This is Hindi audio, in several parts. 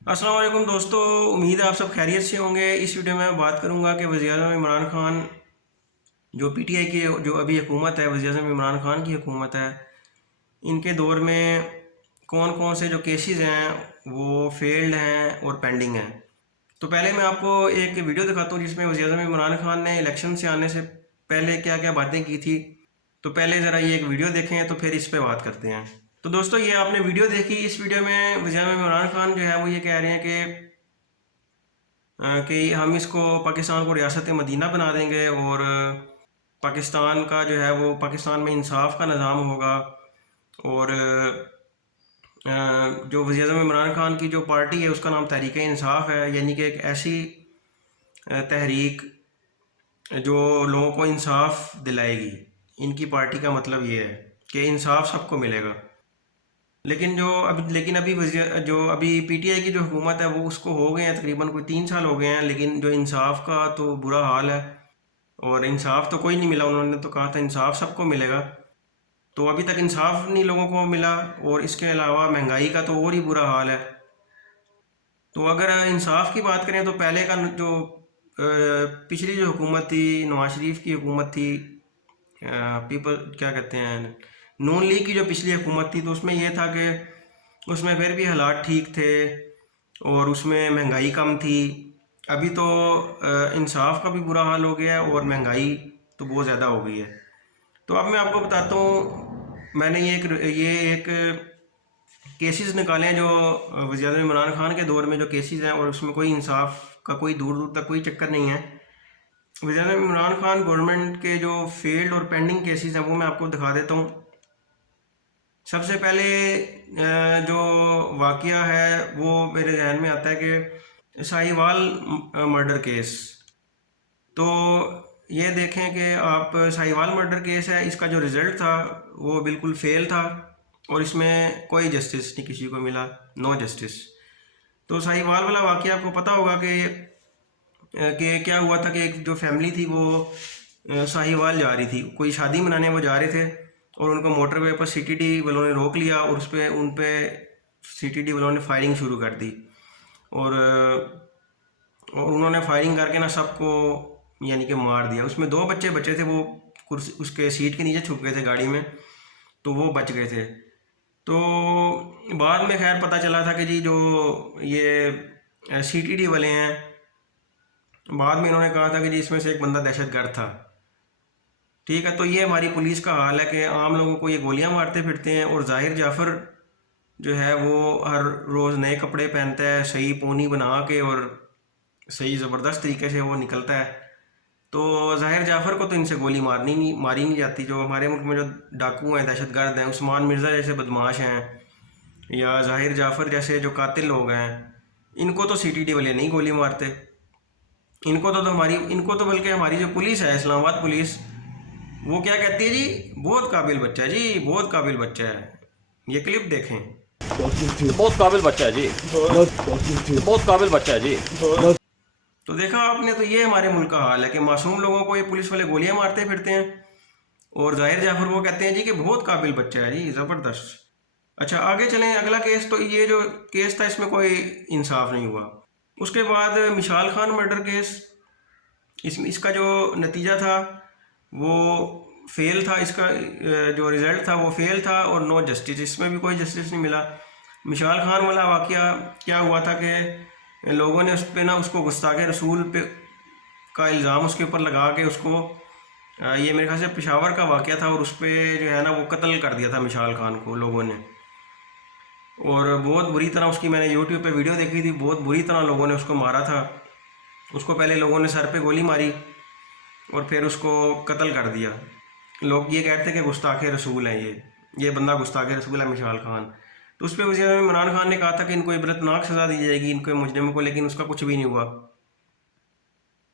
अस्सलाम वालेकुम दोस्तों। उम्मीद है आप सब खैरियत से होंगे। इस वीडियो में मैं बात करूंगा कि वज़ीर-ए-आज़म इमरान खान जो पीटीआई की जो अभी हुकूमत है, वज़ीर-ए-आज़म इमरान खान की हुकूमत है, इनके दौर में कौन कौन से जो केसेस हैं वो फेल्ड हैं और पेंडिंग हैं। तो पहले मैं आपको एक वीडियो दिखाता हूँ जिसमें वज़ीर-ए-आज़म इमरान खान ने इलेक्शन से आने से पहले क्या क्या बातें की थी। तो पहले ज़रा ये एक वीडियो देखें तो फिर इस पे बात करते हैं। तो दोस्तों, ये आपने वीडियो देखी। इस वीडियो में वज़ीर-ए-आज़म इमरान खान जो है वो ये कह रहे हैं कि हम इसको पाकिस्तान को रियासत मदीना बना देंगे और पाकिस्तान का जो है वो पाकिस्तान में इंसाफ का निज़ाम होगा। और जो वज़ीर-ए-आज़म इमरान खान की जो पार्टी है उसका नाम तहरीक-ए-इंसाफ है, यानी कि एक ऐसी तहरीक जो लोगों को इंसाफ दिलाएगी। इनकी पार्टी का मतलब ये है कि इंसाफ सबको मिलेगा। लेकिन अभी जो अभी पीटीआई की जो हुकूमत है वो उसको हो गए हैं तकरीबन कोई 3 साल हो गए हैं, लेकिन जो इंसाफ का तो बुरा हाल है और इंसाफ तो कोई नहीं मिला। उन्होंने तो कहा था इंसाफ सबको मिलेगा, तो अभी तक इंसाफ नहीं लोगों को मिला। और इसके अलावा महंगाई का तो और ही बुरा हाल है। तो अगर इंसाफ की बात करें तो पहले का जो पिछली जो हुकूमत थी, नवाज शरीफ की हुकूमत थी, पीपल क्या कहते हैं, नून लीग की जो पिछली हुकूमत थी, तो उसमें यह था कि उसमें फिर भी हालात ठीक थे और उसमें महंगाई कम थी। अभी तो इंसाफ का भी बुरा हाल हो गया है और महंगाई तो बहुत ज़्यादा हो गई है। तो अब मैं आपको बताता हूँ, मैंने ये एक केसेस निकाले हैं जो वज़ीर-ए-आज़म इमरान खान के दौर में जो केसेस हैं, और उसमें कोई इंसाफ का कोई दूर दूर तक कोई चक्कर नहीं है। वज़ीर-ए-आज़म इमरान खान गवर्नमेंट के जो फेल्ड और पेंडिंग केसेस हैं वो मैं आपको दिखा देता हूँ। सबसे पहले जो वाक़या है वो मेरे ज़हन में आता है कि साहिवाल मर्डर केस। तो ये देखें कि आप, साहिवाल मर्डर केस है, इसका जो रिज़ल्ट था वो बिल्कुल फेल था और इसमें कोई जस्टिस नहीं किसी को मिला, नो जस्टिस। तो साहिवाल वाला वाक़या आपको पता होगा कि क्या हुआ था कि एक जो फैमिली थी वो साहिवाल जा रही थी, कोई शादी मनाने वो जा रहे थे और उनको मोटरवे पर सीटीडी वालों ने रोक लिया और उन पे सीटीडी वालों ने फायरिंग शुरू कर दी। और उन्होंने फायरिंग करके ना सबको यानी कि मार दिया। उसमें 2 बच्चे बचे थे, वो कुर्सी उसके सीट के नीचे छुप गए थे गाड़ी में, तो वो बच गए थे। तो बाद में खैर पता चला था कि जी जो ये सीटीडी वाले हैं, बाद में इन्होंने कहा था कि जी इसमें से एक बंदा दहशतगर्द था। ठीक है, तो ये हमारी पुलिस का हाल है कि आम लोगों को ये गोलियां मारते फिरते हैं। और ज़ाहिर जाफ़र जो है वो हर रोज़ नए कपड़े पहनता है, सही पोनी बना के, और सही ज़बरदस्त तरीके से वो निकलता है। तो ज़ाहिर जाफ़र को तो इनसे गोली मारी नहीं जाती। जो हमारे मुल्क में जो डाकू हैं, दहशतगर्द हैं, उस्मान मिर्ज़ा जैसे बदमाश हैं या ज़ाहिर जाफ़र जैसे जो कातिल लोग हैं, इनको तो सीटीडी वाले नहीं गोली मारते। इनको तो बल्कि हमारी जो पुलिस है, इस्लामाबाद पुलिस, वो क्या कहती है जी, बहुत काबिल बच्चा है जी, बहुत काबिल बच्चा है। ये क्लिप देखें। बहुत काबिल बच्चा है जी। बहुत काबिल बच्चा है जी। तो देखा आपने, तो ये हमारे मुल्क का हाल है कि मासूम लोगों को ये पुलिस वाले गोलियां मारते फिरते हैं और ज़ाहिर जाफर वो कहते हैं जी कि बहुत काबिल बच्चा है जी, ज़बरदस्त। अच्छा, आगे चलें। अगला केस, तो ये जो केस था इसमें कोई इंसाफ नहीं हुआ। उसके बाद मिशाल खान मर्डर केस, इसका जो नतीजा था वो फेल था। इसका जो रिज़ल्ट था वो फेल था और नो जस्टिस, इसमें भी कोई जस्टिस नहीं मिला। मिशाल खान वाला वाक़या क्या हुआ था कि लोगों ने उस पर ना, उसको गुस्ताखे रसूल पे का इल्ज़ाम उसके ऊपर लगा के उसको, ये मेरे ख्याल से पेशावर का वाक़या था, और उस पर जो है ना वो कत्ल कर दिया था मिशाल खान को लोगों ने। और बहुत बुरी तरह उसकी मैंने यूट्यूब पे वीडियो देखी थी, बहुत बुरी तरह लोगों ने उसको मारा था। उसको पहले लोगों ने सर पे गोली मारी और फिर उसको कत्ल कर दिया। लोग ये कहते हैं कि गुस्ताखे रसूल है, ये बंदा गुस्ताखे रसूल है मिशाल खान। तो उस पर वज़ीर इमरान खान ने कहा था कि इनको इबरतनाक सज़ा दी जाएगी, इनको मुजरिम को, लेकिन उसका कुछ भी नहीं हुआ।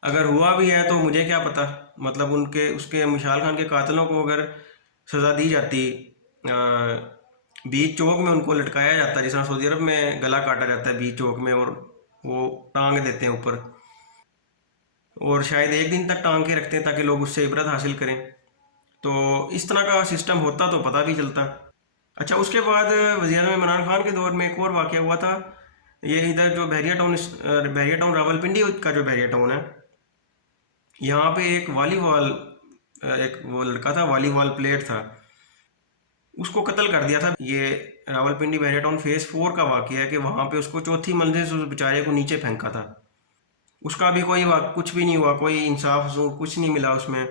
अगर हुआ भी है तो मुझे क्या पता, मतलब उनके उसके मिशाल खान के कातिलों को अगर सज़ा दी जाती, बीच चौक में उनको लटकाया जाता, जिस तरह सऊदी अरब में गला काटा जाता है बीच चौक में, और वो टांग देते हैं ऊपर, और शायद एक दिन तक टांग के रखते हैं ताकि लोग उससे इबरत हासिल करें। तो इस तरह का सिस्टम होता तो पता भी चलता। अच्छा, उसके बाद वज़ीर-ए-आज़म इमरान खान के दौर में एक और वाक़या हुआ था ये इधर जो बहरिया टाउन रावलपिंडी का जो बहरिया टाउन है, यहाँ पे एक वो लड़का था, वॉलीबॉल प्लेयर था, उसको कत्ल कर दिया था। ये रावलपिंडी बहरिया टाउन फेज़ 4 का वाक़या है कि वहाँ पे उसको चौथी मंजिल से उस बेचारे को नीचे फेंका था। उसका भी कुछ भी नहीं हुआ, कोई इंसाफ कुछ नहीं मिला उसमें।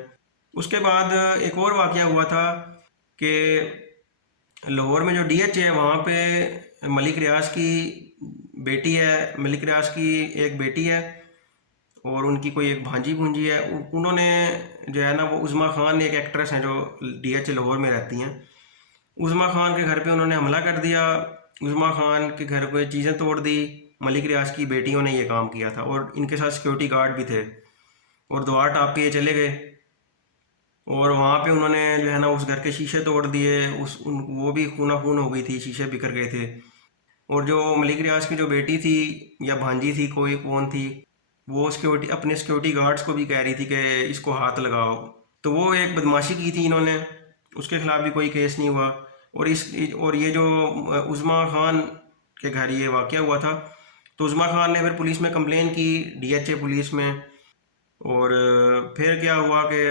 उसके बाद एक और वाक़या हुआ था कि लाहौर में जो डीएच है वहाँ पे मलिक रियाज की बेटी है, मलिक रियाज की एक बेटी है और उनकी कोई एक भांजी भूंजी है। उन्होंने जो है ना, वो उज़्मा खान एक एक्ट्रेस हैं जो डीएच लाहौर में रहती हैं, उज़्मा खान के घर पे उन्होंने हमला कर दिया। उज़्मा खान के घर पे चीज़ें तोड़ दी। मलिक रियाज की बेटियों ने ये काम किया था और इनके साथ सिक्योरिटी गार्ड भी थे और द्वार टाप पे ये चले गए और वहाँ पे उन्होंने जो है ना उस घर के शीशे तोड़ दिए। वो भी खूना खून हो गई थी, शीशे बिखर गए थे। और जो मलिक रियाज की जो बेटी थी या भांजी थी, कोई कौन थी, वो अपने सिक्योरिटी गार्ड्स को भी कह रही थी कि इसको हाथ लगाओ। तो वो एक बदमाशी की थी इन्होंने, उसके खिलाफ भी कोई केस नहीं हुआ। और ये जो उज़्मा खान के घर ये वाक़या हुआ था, तो उज़्मा खान ने फिर पुलिस में कंप्लेन की, डीएचए पुलिस में। और फिर क्या हुआ कि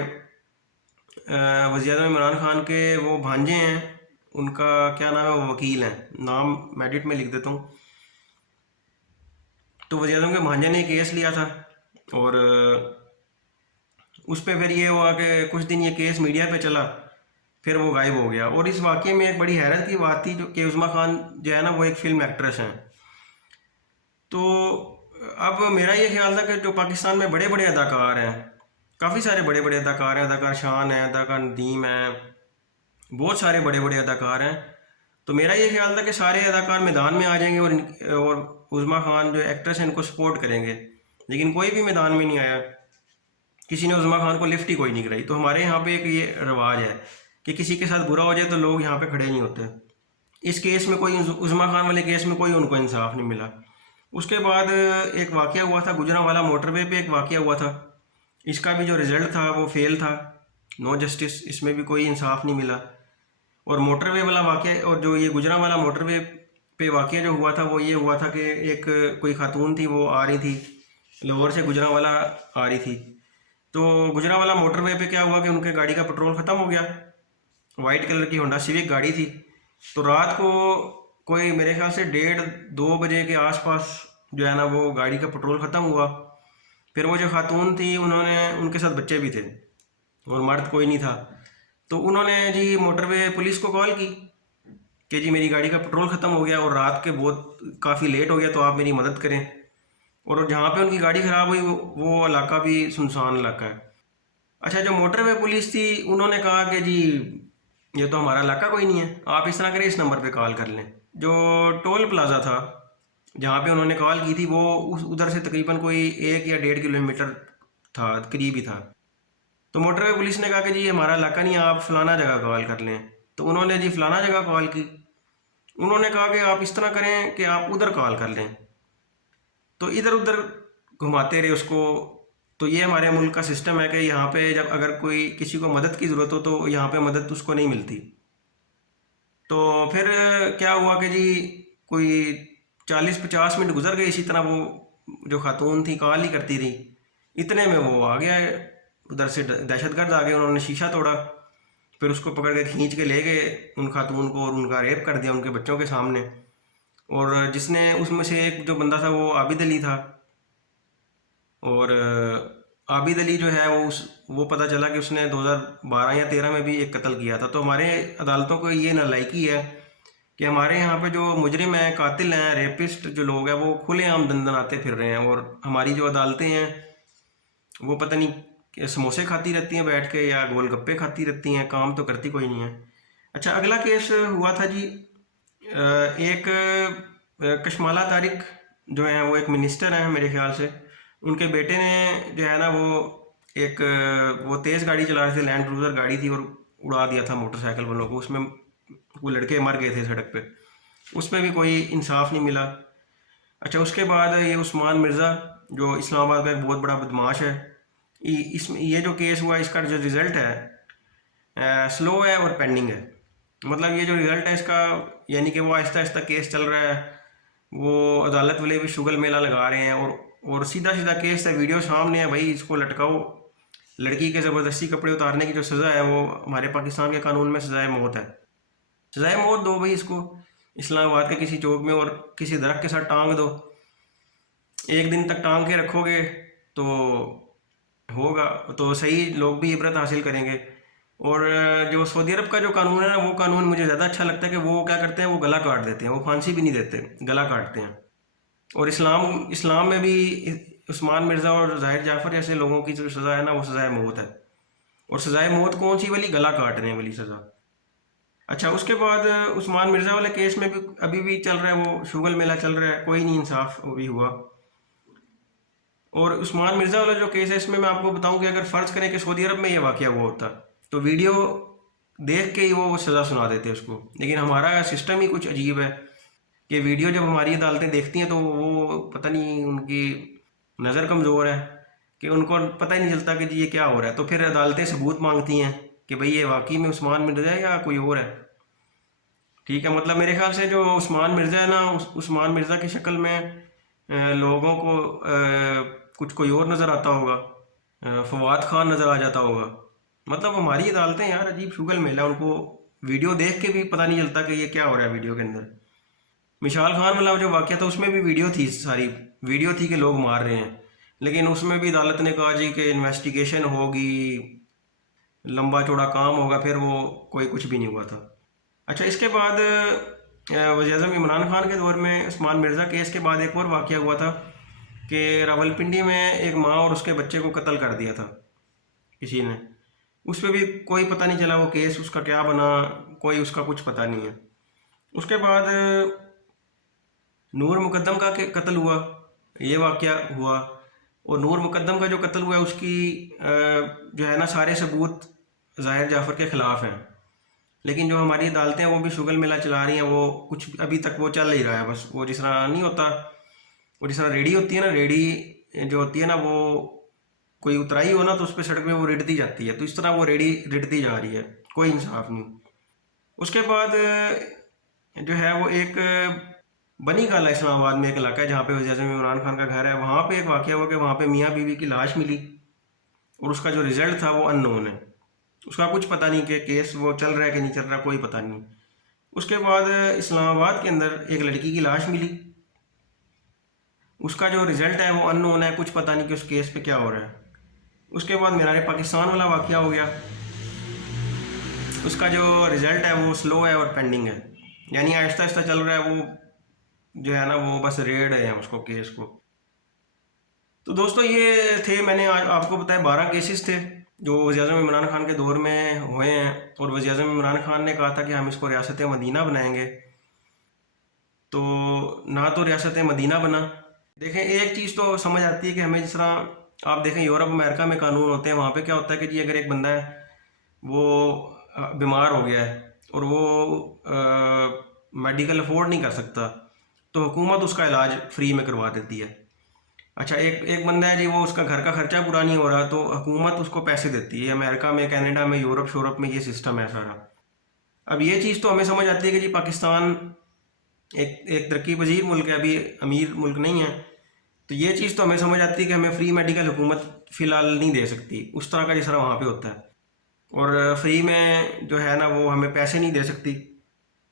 वज़ीर-ए-आज़म इमरान खान के वो भांजे हैं, उनका क्या नाम है, वो वकील हैं, नाम मैं एडिट में लिख देता हूँ। तो वज़ीर-ए-आज़म के भांजे ने केस लिया था और उस पर फिर ये हुआ कि कुछ दिन ये केस मीडिया पे चला, फिर वो गायब हो गया। और इस वाक़े में एक बड़ी हैरत की बात थी जो कि उज़्मा खान जो है ना वो एक फ़िल्म एक्ट्रेस हैं। तो अब मेरा ये ख्याल था कि जो पाकिस्तान में बड़े बड़े अदाकार हैं, काफ़ी सारे बड़े बड़े अदाकार हैं, अदाकार शान है, अदाकार नदीम है, बहुत सारे बड़े बड़े अदाकार हैं। तो मेरा ये ख्याल था कि सारे अदाकार मैदान में आ जाएंगे और उज़्मा खान जो एक्ट्रेस हैं इनको सपोर्ट करेंगे, लेकिन कोई भी मैदान में नहीं आया। किसी ने उज़्मा खान को लिफ्ट ही कोई नहीं कराई। तो हमारे यहाँ पे एक ये रिवाज है कि किसी के साथ बुरा हो जाए तो लोग यहाँ पे खड़े नहीं होते। इस केस में कोई उज़्मा खान वाले केस में कोई उनको इंसाफ नहीं मिला। उसके बाद एक वाक़या हुआ था गुजरांवाला मोटरवे पे, एक वाक़या हुआ था, इसका भी जो रिज़ल्ट था वो फेल था, नो जस्टिस, इसमें भी कोई इंसाफ नहीं मिला। और मोटरवे वाला वाक़या, और जो ये गुजरांवाला मोटरवे पे वाक़या जो हुआ था वो ये हुआ था कि एक कोई खातून थी, वो आ रही थी लाहौर से गुजरांवाला आ रही थी। तो गुजरांवाला मोटरवे पे क्या हुआ कि उनके गाड़ी का पेट्रोल ख़त्म हो गया। वाइट कलर की होंडा सिविक गाड़ी थी। तो रात को कोई मेरे ख्याल से 1:30-2 बजे के आसपास जो है ना वो गाड़ी का पेट्रोल ख़त्म हुआ। फिर वो जो खातून थी, उनके साथ बच्चे भी थे और मर्द कोई नहीं था। तो उन्होंने जी मोटरवे पुलिस को कॉल की कि जी मेरी गाड़ी का पेट्रोल ख़त्म हो गया और रात के बहुत काफ़ी लेट हो गया, तो आप मेरी मदद करें। और जहाँ पे उनकी गाड़ी ख़राब हुई वो इलाका भी सुनसान इलाका है। अच्छा, जो मोटरवे पुलिस थी उन्होंने कहा कि जी ये तो हमारा इलाका कोई नहीं है, आप इस तरह करें, इस नंबर पे कॉल कर लें। जो टोल प्लाज़ा था जहाँ पे उन्होंने कॉल की थी वो उधर से तकरीबन कोई 1 या 1.5 किलोमीटर था, करीब ही था। तो मोटरवे पुलिस ने कहा कि जी हमारा इलाका नहीं है, आप फ़लाना जगह कॉल कर लें। तो उन्होंने जी फ़लाना जगह कॉल की। उन्होंने कहा कि आप इस तरह करें कि आप उधर कॉल कर लें। तो इधर उधर घुमाते रहे उसको। तो ये हमारे मुल्क का सिस्टम है कि यहाँ पे जब अगर कोई किसी को मदद की ज़रूरत हो तो यहाँ पे मदद उसको नहीं मिलती। तो फिर क्या हुआ कि जी कोई 40-50 मिनट गुजर गए, इसी तरह वो जो खातून थी कॉल ही करती रही। इतने में वो आ गया, उधर से दहशतगर्द आ गए, उन्होंने शीशा तोड़ा, फिर उसको पकड़ के खींच के ले गए उन खातून को और उनका रेप कर दिया उनके बच्चों के सामने। और जिसने उसमें से एक जो बंदा था वो आबिद अली था। और आबिद अली जो है वो पता चला कि उसने 2012 या 13 में भी एक कत्ल किया था। तो हमारे अदालतों को ये नालायकी है कि हमारे यहाँ पे जो मुजरिम हैं, कातिल हैं, रेपिस्ट जो लोग हैं, वो खुलेआम दंदनाते फिर रहे हैं। और हमारी जो अदालतें हैं वो पता नहीं कि समोसे खाती रहती हैं बैठ के या गोलगप्पे खाती रहती हैं, काम तो करती कोई नहीं है। अच्छा, अगला केस हुआ था जी, एक कशमाला तारिक जो हैं वो एक मिनिस्टर हैं मेरे ख्याल से। उनके बेटे ने जो है ना वो तेज़ गाड़ी चला रहे थे, लैंड क्रूज़र गाड़ी थी, और उड़ा दिया था मोटरसाइकिल वालों को। उसमें वो लड़के मर गए थे सड़क पे, उसमें भी कोई इंसाफ नहीं मिला। अच्छा, उसके बाद ये उस्मान मिर्ज़ा जो इस्लामाबाद का एक बहुत बड़ा बदमाश है, इसमें ये जो केस हुआ इसका जो रिज़ल्ट है स्लो है और पेंडिंग है। मतलब ये जो रिज़ल्ट है इसका, यानी कि वो आहिस्ता आहिस्ता केस चल रहा है, वो अदालत वाले भी शुगल मेला लगा रहे हैं, और सीधा सीधा केस है, वीडियो सामने है भाई, इसको लटकाओ। लड़की के ज़बरदस्ती कपड़े उतारने की जो सज़ा है वो हमारे पाकिस्तान के कानून में सज़ाए मौत है। सज़ाए मौत दो भाई इसको, इस्लामाबाद के किसी चौक में, और किसी दरख्त के साथ टांग दो। एक दिन तक टांग के रखोगे तो होगा, तो सही लोग भी इबरत हासिल करेंगे। और जो सऊदी अरब का जो कानून है ना, वो कानून मुझे ज़्यादा अच्छा लगता है कि वो क्या करते हैं, वो गला काट देते हैं, वो फांसी भी नहीं देते, गला काटते हैं। और इस्लाम में भी उस्मान मिर्ज़ा और ज़ाहिर जाफ़र जैसे लोगों की जो सज़ा है ना, वो सज़ाए मौत है। और सज़ाए मौत कौन सी वाली, गला काटने वाली सज़ा। अच्छा, उसके बाद उस्मान मिर्ज़ा वाले केस में भी अभी भी चल रहा है, वो शुगल मेला चल रहा है, कोई नहीं इंसाफ भी हुआ। और उस्मान मिर्ज़ा वाला जो केस है, इसमें मैं आपको बताऊं कि अगर फ़र्ज़ करें कि सऊदी अरब में ये वाक़या हुआ होता तो वीडियो देख के ही वो सज़ा सुना देते उसको। लेकिन हमारा सिस्टम ही कुछ अजीब है कि वीडियो जब हमारी अदालतें देखती हैं तो वो पता नहीं, उनकी नज़र कमज़ोर है कि उनको पता ही नहीं चलता कि जी ये क्या हो रहा है। तो फिर अदालतें सबूत मांगती हैं कि भाई ये वाकई में उस्मान मिर्ज़ा है या कोई और है। ठीक है, मतलब मेरे ख्याल से जो उस्मान मिर्ज़ा है ना, उस्मान मिर्ज़ा की शक्ल में लोगों को कुछ कोई और नज़र आता होगा, फवाद खान नज़र आ जाता होगा। मतलब हमारी अदालतें यार अजीब शुगल मेला, उनको वीडियो देख के भी पता नहीं चलता कि ये क्या हो रहा है वीडियो के अंदर। मिशाल खान वाला जो वाक़या था उसमें भी वीडियो थी, सारी वीडियो थी कि लोग मार रहे हैं, लेकिन उसमें भी अदालत ने कहा जी कि इन्वेस्टिगेशन होगी, लंबा चौड़ा काम होगा, फिर वो कोई कुछ भी नहीं हुआ था। अच्छा, इसके बाद वज़ीर-ए-आज़म इमरान खान के दौर में उस्मान मिर्ज़ा केस के बाद एक और वाक़या हुआ था कि रावलपिंडी में एक माँ और उसके बच्चे को कत्ल कर दिया था किसी ने। उस पर भी कोई पता नहीं चला वो केस उसका क्या बना, कोई उसका कुछ पता नहीं है। उसके बाद नूर मुकद्दम का कत्ल हुआ, ये वाक़या हुआ। और नूर मुकद्दम का जो कत्ल हुआ उसकी जो है ना, सारे सबूत ज़ाहिर जाफ़र के ख़िलाफ़ हैं, लेकिन जो हमारी अदालतें वो भी शुगल मेला चला रही हैं। वो कुछ अभी तक वो चल ही रहा है, बस वो जिस तरह नहीं होता, वो जिस तरह रेडी होती है ना, रेडी जो होती है ना, वो कोई उतराई हो ना तो उस पर सड़क में वो रिढ़ती जाती है, तो इस तरह वो रेडी रिढ़ती जा रही है, कोई इंसाफ नहीं। उसके बाद जो है वो एक बनी गाला इस्लामाबाद में एक इलाका है जहाँ पे वज़ीर-ए-आज़म इमरान खान का घर है, वहाँ पे एक वाक़या हुआ कि वहाँ पे मियाँ बीवी की लाश मिली और उसका जो रिज़ल्ट था वो अननोन है। उसका कुछ पता नहीं कि केस वो चल रहा है कि नहीं चल रहा, कोई पता नहीं। उसके बाद इस्लामाबाद के अंदर एक लड़की की लाश मिली, उसका जो रिज़ल्ट है वो अननोन है, कुछ पता नहीं कि उस केस पे क्या हो रहा है। उसके बाद मीरार पाकिस्तान वाला वाक़या हो गया, उसका जो रिज़ल्ट है वो स्लो है और पेंडिंग है, यानी आहिस्ता आहिस्ता चल रहा है, वो जो है ना वो बस रेड है उसको, केस को। तो दोस्तों ये थे, मैंने आज आपको बताया 12 केसेस थे जो वज़ीर-ए-आज़म इमरान खान के दौर में हुए हैं। और वज़ीर-ए-आज़म इमरान खान ने कहा था कि हम इसको रियासत मदीना बनाएंगे, तो ना तो रियासत मदीना बना। देखें, एक चीज़ तो समझ आती है कि हमें, जिस तरह आप देखें यूरोप अमेरिका में कानून होते हैं, वहाँ पे क्या होता है कि जी अगर एक बंदा है वो बीमार हो गया है और वो मेडिकल अफोर्ड नहीं कर सकता, तो हुकूमत उसका इलाज फ्री में करवा देती है। अच्छा, एक बंदा है जी, वो उसका घर का खर्चा पूरा नहीं हो रहा, तो हुकूमत उसको पैसे देती है। अमेरिका में, कनाडा में, यूरोप शोरोप में ये सिस्टम है सारा। अब ये चीज़ तो हमें समझ आती है कि जी पाकिस्तान एक तरक्की पजीर मुल्क है, अभी अमीर मुल्क नहीं है, तो ये चीज़ तो हमें समझ आती है कि हमें फ्री मेडिकल हुकूमत फ़िलहाल नहीं दे सकती उस तरह का जिस तरह वहाँ पे होता है। और फ्री में जो है ना वो हमें पैसे नहीं दे सकती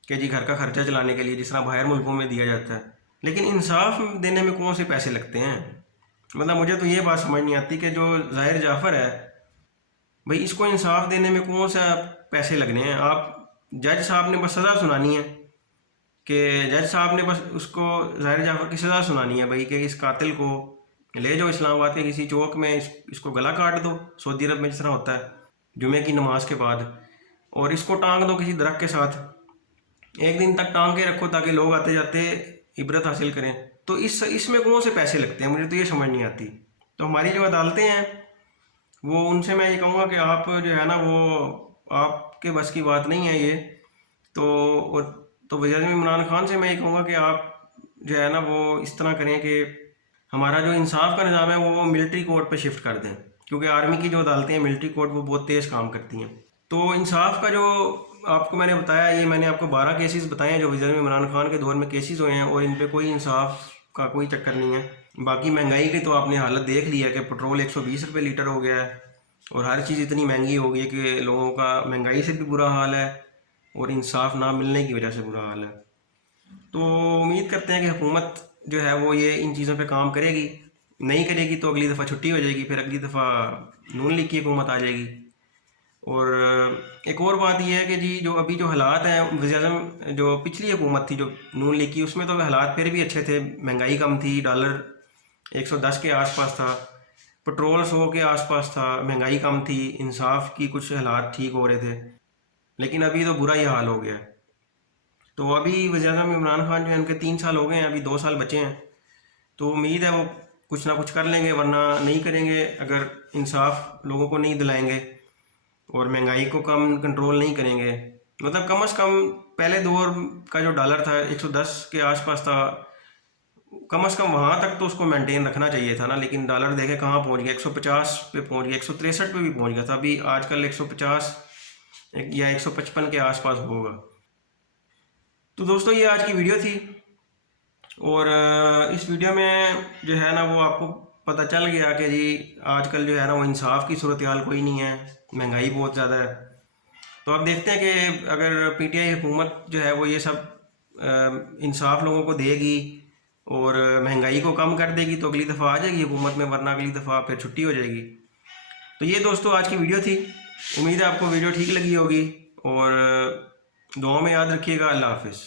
कि जी घर का खर्चा चलाने के लिए, जिस तरह बाहर मुल्कों में दिया जाता है। लेकिन इंसाफ देने में कौन से पैसे लगते हैं? मतलब मुझे तो ये बात समझ नहीं आती कि जो ज़ाहिर जाफ़र है भाई, इसको इंसाफ देने में कौन सा पैसे लगने हैं। आप जज साहब ने बस सज़ा सुनानी है कि जज साहब ने बस उसको ज़ाहिर जाफ़र की सज़ा सुनानी है भाई, कि इस कातिल को ले जाओ इस्लामाबाद के किसी चौक में, इसको गला काट दो, सऊदी अरब में जिस तरह होता है जुमे की नमाज के बाद, और इसको टांग दो किसी दरख्त के साथ, एक दिन तक टांग के रखो ताकि लोग आते जाते इबरत हासिल करें। तो इसमें कौन से पैसे लगते हैं, मुझे तो ये समझ नहीं आती। तो हमारी जो अदालतें हैं वो, उनसे मैं ये कहूँगा कि आप जो है ना वो आपके बस की बात नहीं है ये। तो वज़ीर-ए-आज़म इमरान खान से मैं ये कहूँगा कि आप जो है ना वो इस तरह करें कि हमारा जो इंसाफ का निज़ाम है वो मिलिट्री कोर्ट पे शिफ्ट कर दें, क्योंकि आर्मी की जो अदालतें हैं मिलिट्री कोर्ट वो बहुत तेज़ काम करती हैं। तो इंसाफ का जो आपको मैंने बताया, ये मैंने आपको 12 केसेस बताए हैं जो वज़ीर इमरान खान के दौर में केसेस हुए हैं, और इन पे कोई इंसाफ का कोई चक्कर नहीं है। बाकी महंगाई की तो आपने हालत देख ली है कि पेट्रोल 120 रुपये लीटर हो गया है, और हर चीज़ इतनी महंगी हो गई है कि लोगों का महंगाई से भी बुरा हाल है और इंसाफ ना मिलने की वजह से बुरा हाल है। तो उम्मीद करते हैं कि हुकूमत जो है वो ये इन चीज़ों पे काम करेगी। नहीं करेगी तो अगली दफ़ा छुट्टी हो जाएगी, फिर अगली दफ़ा नून लीग की हुकूमत आ जाएगी। और एक और बात यह है कि जी जो अभी जो हालात हैं, वज़ीर-ए-आज़म जो पिछली हुकूमत थी जो नून लीग की, उसमें तो हालात फिर भी अच्छे थे, महंगाई कम थी, डॉलर 110 के आसपास था, पेट्रोल 100 के आसपास था, महंगाई कम थी, इंसाफ की कुछ हालात ठीक हो रहे थे। लेकिन अभी तो बुरा ही हाल हो गया है। तो अभी वज़ीर-ए-आज़म इमरान खान जो है उनके 3 साल हो गए हैं, अभी 2 साल बचे हैं। तो उम्मीद है वो कुछ ना कुछ कर लेंगे, वरना नहीं करेंगे अगर इंसाफ लोगों को नहीं दिलाएंगे और महंगाई को कम कंट्रोल नहीं करेंगे। मतलब कम से कम पहले दौर का जो डॉलर था 110 के आसपास था, कम से कम वहाँ तक तो उसको मेंटेन रखना चाहिए था ना। लेकिन डॉलर देखे कहाँ पहुँच गया, 150 पे पहुँच गया, 163 पे भी पहुँच गया था। अभी आजकल 150 या 155 के आसपास होगा। तो दोस्तों ये आज की वीडियो थी, और इस वीडियो में जो है ना वो आपको पता चल गया कि जी आजकल जो है ना वो इंसाफ की सूरत हाल कोई नहीं है, महंगाई बहुत ज़्यादा है। तो अब देखते हैं कि अगर पीटीआई हुकूमत जो है वो ये सब इंसाफ लोगों को देगी और महंगाई को कम कर देगी तो अगली दफ़ा आ जाएगी हुकूमत में, वरना अगली दफ़ा फिर छुट्टी हो जाएगी। तो ये दोस्तों आज की वीडियो थी। उम्मीद है आपको वीडियो ठीक लगी होगी, और दुआ में याद रखिएगा। अल्लाह हाफिज़।